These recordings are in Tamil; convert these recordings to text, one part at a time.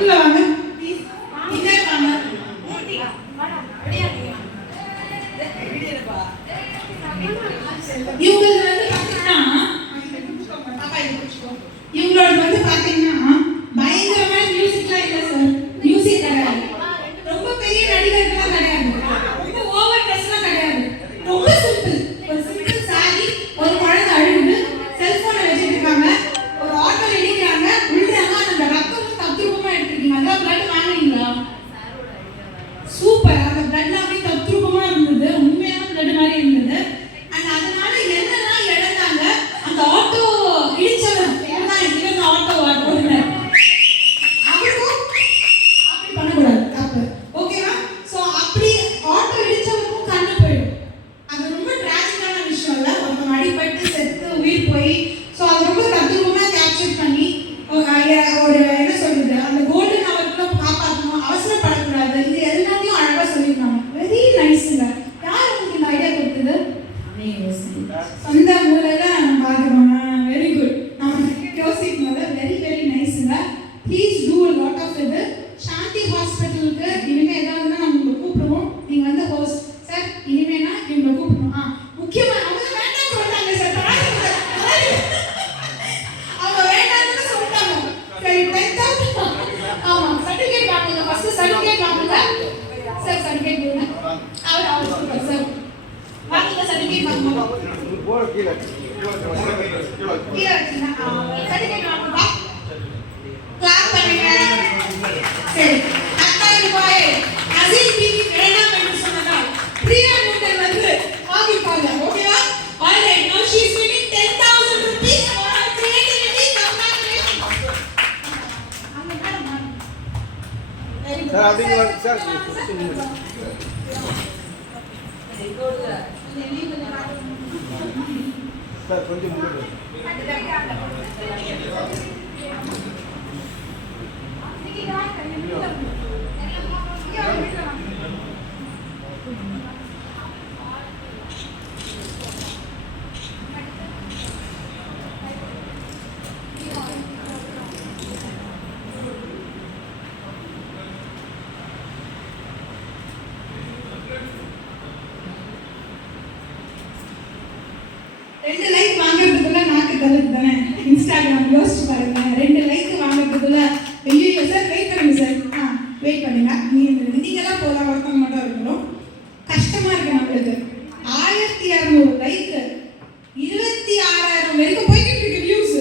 உள்ள வாங்க ப்ளீஸ். இங்கே வாங்க. இவங்க வந்து பார்த்தீங்கன்னா இவங்களோட வந்து பார்த்தீங்கன்னா பயங்கரமான மியூசிக்லாம் இல்லை சார். மியூசிக் கிடையாது. ரொம்ப பெரிய நடிகர்கள்லாம் கிடையாது. ரொம்ப ஓவர் ட்ரெஸ்லாம் கிடையாது. ரொம்ப சிம்பிள். ஒரு சிம்பிள் சாரி, ஒரு குழந்தை அழுகுது, செல்போனை வச்சுட்டு இருக்காங்க, ஒரு ஆட்டோ எடுக்கிறாங்க, விழுறாங்க. அந்த ரத்தமும் தத்ரூபமா எடுத்துருக்கீங்க. அதான் பிளட் வாங்குறீங்களா? சூப்பர். அந்த பிளட்லாம் அப்படியே தத்ரூபமா இருந்தது. உண்மையான பிளட் மாதிரி இருந்தது. அண்ட் அதனால என்னெல்லாம் இழந்தாங்க அந்த ஆட்டோ இடிச்சவன் இவன் ஆட்டோ ஓட்டுனர் அவருக்கும் அப்படி பண்ணக்கூடாது, தப்பு. ஓகேவா? ஸோ அப்படி ஆட்டோ இடிச்சவனுக்கும் கண்ணு போயிடும். அது ரொம்ப டிராஜிக்கான விஷயம் இல்லை. ஒருத்தவங்க அடிபட்டு செத்து உயிர் போய் ஸோ அது ரொம்ப தத்ரூபமா கேப்சர் பண்ணி ஒரு என்ன சொல்றது அந்த கோல்டன் அவருக்குள்ள காப்பாற்றணும், அவசரப்படக்கூடாது, இது எல்லாத்தையும் அழகா சொல்லியிருக்காங்க. வெரி நைஸுங்க. யார் உங்களுக்கு இந்த ஐடியா கொடுத்தது? சொந்த மூலையில நம்ம பார்க்குறோம். Very good. நம்ம யோசிக்கும் போது வெரி வெரி நைஸுங்க. Please do a lot of இது. சாந்தி ஹாஸ்பிட்டலுக்கு இனிமே ஏதாவது நம்ம உங்களை கூப்பிடுவோம். நீங்க வந்து ஹோஸ்ட் சார் இனிமேனா இவங்களை கூப்பிடணும். முக்கியமா அவங்க வேண்டாம்னு சொல்லிட்டாங்க சார். அவங்க வேண்டாம்னு சொல்லிட்டாங்க. சரி 10,000 ஆமா சர்டிஃபிகேட் வாங்குங்க. ஃபர்ஸ்ட் சர்டிஃபிகேட் வாங்குங்க சார். சர்டிஃபிகேட் கொடுங்க. அவர் சொல்றாரு சார் வாங்குங்க. சர்டிஃபிகேட் வாங்குங்க. போற கீழ சர்டிஃபிகேட் வாங்குங்க. கிளாப் பண்ணுங்க. சரி 10,000 ரூபாய் அசீம் பிவி வேண்டாம் என்று சொன்னதால் பிரியா நூட்டல் வந்து வாங்கிப்பாங்க. ஓகேவா? All right. Now she is winning 10,000 rupees for her creativity. Congratulations. அங்க மேடம் வெரி குட். சார் அப்படிங்க சார். சார் கொஞ்சம் முன்னாடி ரெண்டு லைக் வாங்குறதுக்குள்ள நாக்கு தள்ளுது தானே. இன்ஸ்டாகிராம் யோசிச்சு பாருங்க. 2 லைக் வாங்குறதுக்குள்ள ஐயோ சார் வெயிட் பண்ணுங்க சார். வெயிட் பண்ணுங்க. நீங்களாம் போல ஒருத்தவங்க மட்டும் இருக்கணும். கஷ்டமா இருக்கு நம்மளுக்கு. 1200 லைக் 26,000 வரைக்கும் போய்கிட்டு இருக்கு வியூஸ்.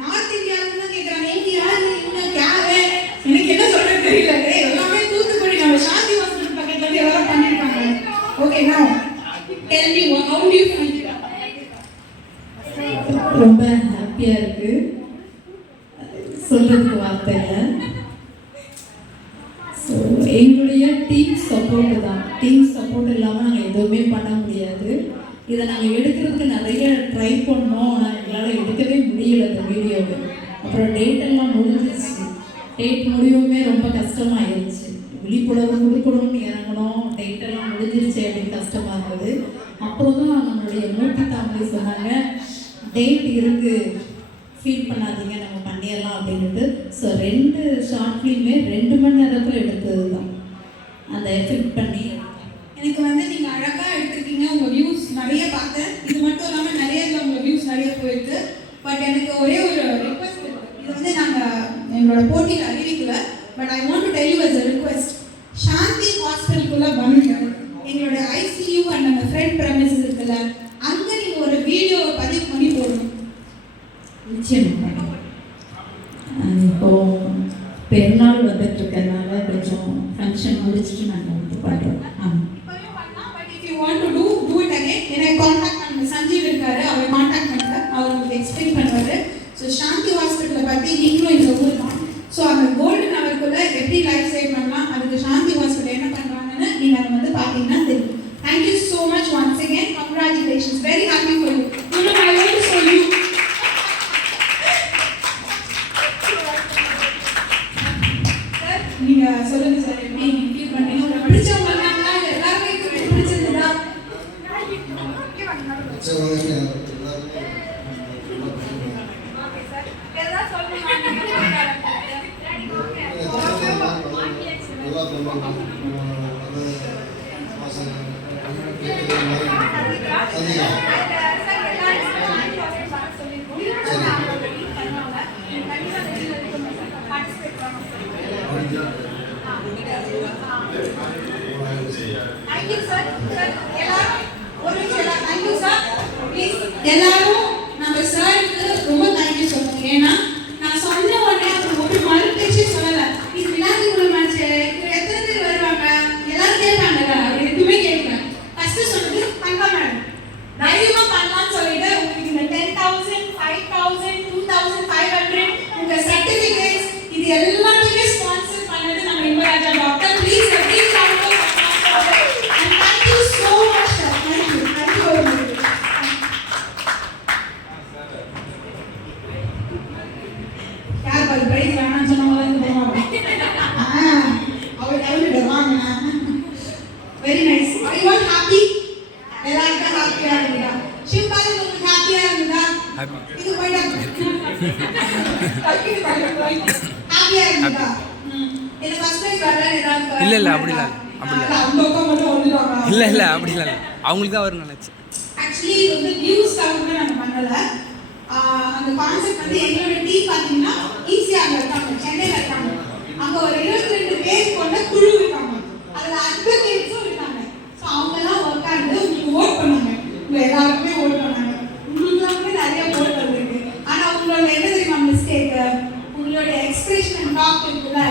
நார்த் இந்தியாவுக்கு தான் கேட்குறாங்க. நீங்க யாரு இன்னும் கேவே எனக்கு என்ன சொல்றது தெரியல. எல்லாமே தூத்துக்குடி நம்ம சாந்தி ஹாஸ்பிட்டல் பக்கத்துல இருந்து எல்லாம் பண்ணிருக்காங்க. ஓகே நவ tell me have to you feel? ரொம்ப ஹாப்பியாக இருக்குது. சொல்கிறதுக்கு வார்த்தை இல்லை. ஸோ எங்களுடைய டீம் சப்போர்ட்டு தான். டீம் சப்போர்ட் இல்லாமல் நாங்கள் எதுவுமே பண்ண முடியாது. இதை நாங்கள் எடுக்கிறதுக்கு நிறைய ட்ரை பண்ணோம். ஆனால் எங்களால் எடுக்கவே முடியலை இந்த வீடியோவை. அப்புறம் டேட்டெல்லாம் முடிஞ்சிச்சு. டேட் முடிவுமே ரொம்ப கஷ்டமாயிருச்சு. விழிப்புணர்வு கொடுக்கணும்னு இறங்கணும். டேட்டெல்லாம் முடிஞ்சிருச்சு அப்படின்னு கஷ்டமாக இருந்தது. அப்புறம் தான் நம்மளுடைய மூர்த்தி தாமரை சொன்னாங்க டேட் இருக்குது, ஃபீல் பண்ணாதீங்க, நம்ம பண்ணிடலாம் அப்படின்ட்டு. ஸோ 2 ஷார்ட் ஃபிலிமே 2 மணி நேரத்தில் எடுத்தது தான். அந்த எஃபெக்ட் பண்ணி எனக்கு வந்து நீங்கள் அழகாக எடுத்துருக்கீங்க. உங்கள் வியூஸ் நிறைய பார்த்தேன். இது மட்டும் இல்லாமல் நிறைய இதில் உங்கள் வியூஸ் நிறைய போயிருக்கு. பட் எனக்கு ஒரே ஒரு ரிக்வெஸ்ட் இருக்குது. இது வந்து நாங்கள் எங்களோட போட்டியில் அறிவிக்கல. But I want to tell you as a request. Shanthi ஹாஸ்பிட்டலுக்குள்ளே வந்து எங்களோட ஐசியூ அண்ட் அந்த ஃப்ரண்ட் ப்ரெமிசஸ் இருக்குல்ல, அங்கே நீங்கள் ஒரு வீடியோவை பதிவு பண்ணி போடணும். நிச்சயம் இப்போது பெருநாள் வந்துட்டு இருக்கிறதுனால கொஞ்சம் ஃபங்க்ஷன் முடிச்சுட்டு நாங்கள் வந்து பண்ணுறோம். என்னை காண்டாக்ட் பண்ணுங்க. சஞ்சீவ் இருக்காரு, அவரை காண்டாக்ட் பண்ணுங்க. அவர் உங்களுக்கு எக்ஸ்பிளைன் பண்ணுவார். ஸோ சாந்தி ஹாஸ்பிட்டலை பற்றி நீங்களும் இந்த ஊர் தான். ஸோ அந்த கோல்டன் அவருக்குள்ள எப்படி லைஃப் சேவ் பண்ணலாம், அதுக்கு சாந்தி ஹாஸ்பிட்டல் என்ன பண்ணுறாங்கன்னு நீங்கள் அதை வந்து பார்த்தீங்கன்னா தெரியும். Thank you so much once again. Congratulations. Very happy for you. I want to show you. Sir நீங்கள் சொல்லுங்கள் சார், எப்படி ஃபீல் பண்ணுறீங்க? பிடிச்சவங்க இருந்தாங்களா? எல்லாருமே பிடிச்சிருந்ததா? Okay sir. எல்லாம் சொல்லுங்க. எல்லாரும் நம்ம சாருக்கு ரொம்ப தேங்க்யூ சொல்லணும். ஏன்னா நான் சொன்ன உடனே அவர் ஒரு மறுபேச்சு சொல்லல. இது விநாயகர் மேட்ச், இது எத்தனை பேர் வருவாங்க எல்லாரும் கேட்பாங்கல்ல, அவர் எதுவுமே கேட்கல. ஃபர்ஸ்ட் சொன்னது பண்பா மேடம் தைரியமா பண்ணலாம்னு சொல்லிட்டு உங்களுக்கு இந்த 10,000, 5,000, 2,500 உங்க சர்டிபிகேட்ஸ் இது எல்லாத்தையுமே ஸ்பான்சர் பண்ணது நம்ம Inbaraja doctor. Please every round of applause and thank you so much sir. Thank you very much. யார் பாரு பிரைஸ் வேணாம்னு சொன்னவங்க இங்க போவாங்க. அவரு வாங்க. Very nice. Are you all happy? எல்லாருக்கும் ஹாப்பியா இருக்குதா? சிம்பாலி உங்களுக்கு ஹாப்பியா இருக்குதா? இது போய்டா. ஹாப்பியா இருக்குதா? இது ஃபர்ஸ்ட் டைம் வரல ஏதாவது? இல்ல அப்படி இல்ல. அந்த பக்கம் மட்டும் வந்துட்டாங்க. இல்ல அப்படி இல்ல. அவங்களுக்கு தான் வரும் நினைச்சு. ஆக்சுவலி இது வந்து வியூஸ்க்காக கூட நம்ம பண்ணல. அந்த கான்செப்ட் வந்து எங்களோட டீம் பாத்தீங்கன்னா ஈஸியாக இருக்காங்க, சென்னையில் இருக்காங்க. அங்கே ஒரு 22 பேர் கொண்ட குழு இருக்காங்க. அதில் அட்வொகேட்ஸும் இருக்காங்க. ஸோ அவங்கெல்லாம் உட்காந்து உங்களுக்கு ஓட் பண்ணாங்க. உங்க எல்லாருக்குமே ஓட் பண்ணாங்க. உங்களுக்குமே நிறைய ஓட் வந்திருக்கு. ஆனால் உங்களோட என்ன தெரியுமா மிஸ்டேக்? உங்களோட எக்ஸ்பிரஷன் அண்ட் டாக் இருக்குல்ல,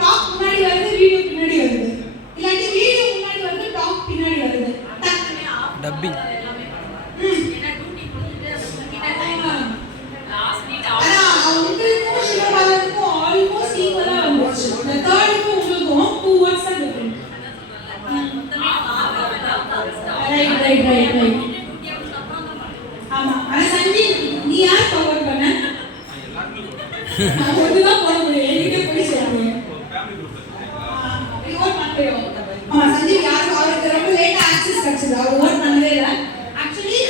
டாக் முன்னாடி வருது, வீடியோ பின்னாடி வருது. இல்லாட்டி வீடியோ முன்னாடி வருது, டாக் பின்னாடி வருது. டப்பிங். ஆமா ஆனா சஞ்சீவ் நீ யார் கவர் பண்ண? நான் ஒண்ணுதான் போட முடியும். என்கிட்ட போய் சொல்லுங்க. ஓட் பண்ணலையோ? ஆமா சஞ்சீவ் யாருக்கு அவருக்கு ரொம்ப லேட்டா ஆக்சஸ் கிடைச்சது. அவர் ஓட் பண்ணவே இல்லை. ஆக்சுவலி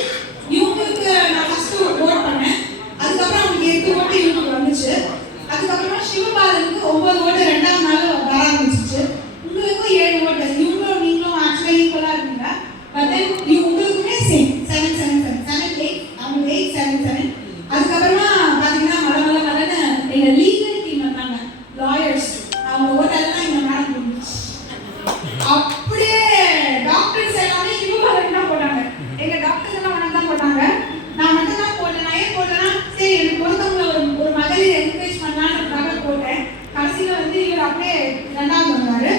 இவங்களுக்கு நான் ஃபர்ஸ்ட் ஓட் பண்ணேன். அதுக்கப்புறம் அவங்களுக்கு 8 ஓட்டு இவங்களுக்கு வந்துச்சு. அதுக்கப்புறமா சிவபாலனுக்கு 9 ஓட்டு ரெண்டாவது நாள் வர ஆரம்பிச்சிச்சு. உங்களுக்கும் 7 ஓட்டு. இவங்களும் நீங்களும் ஆக்சுவலா ஈக்குவலா இருக்கீங்க. பட் தென் உங்களுக்குமே சேம் 7 7 7 7 8 அவங்க 8 7 7. அதுக்கப்புறமா பாத்தீங்கன்னா மலன்னு எங்க லீகல் டீம் வந்தாங்க, லாயர்ஸ். அவங்க ஓட்டெல்லாம் எங்க மேடம் போட்டுச்சு. அப்படியே டாக்டர்ஸ் எல்லாமே சிவபாலன் தான் போட்டாங்க. எங்க டாக்டர்ஸ் எல்லாம் உனக்கு தான் போட்டாங்க. நான் மட்டும் தான் போட்டேன். நான் ஏன் போட்டேன்னா சரி எனக்கு பொறுத்தவங்களை ஒரு மகளிர் என்கரேஜ் பண்ணலான்றதுக்காக போட்டேன். கடைசியில் வந்து இவர் அப்படியே 2வது வந்தாரு.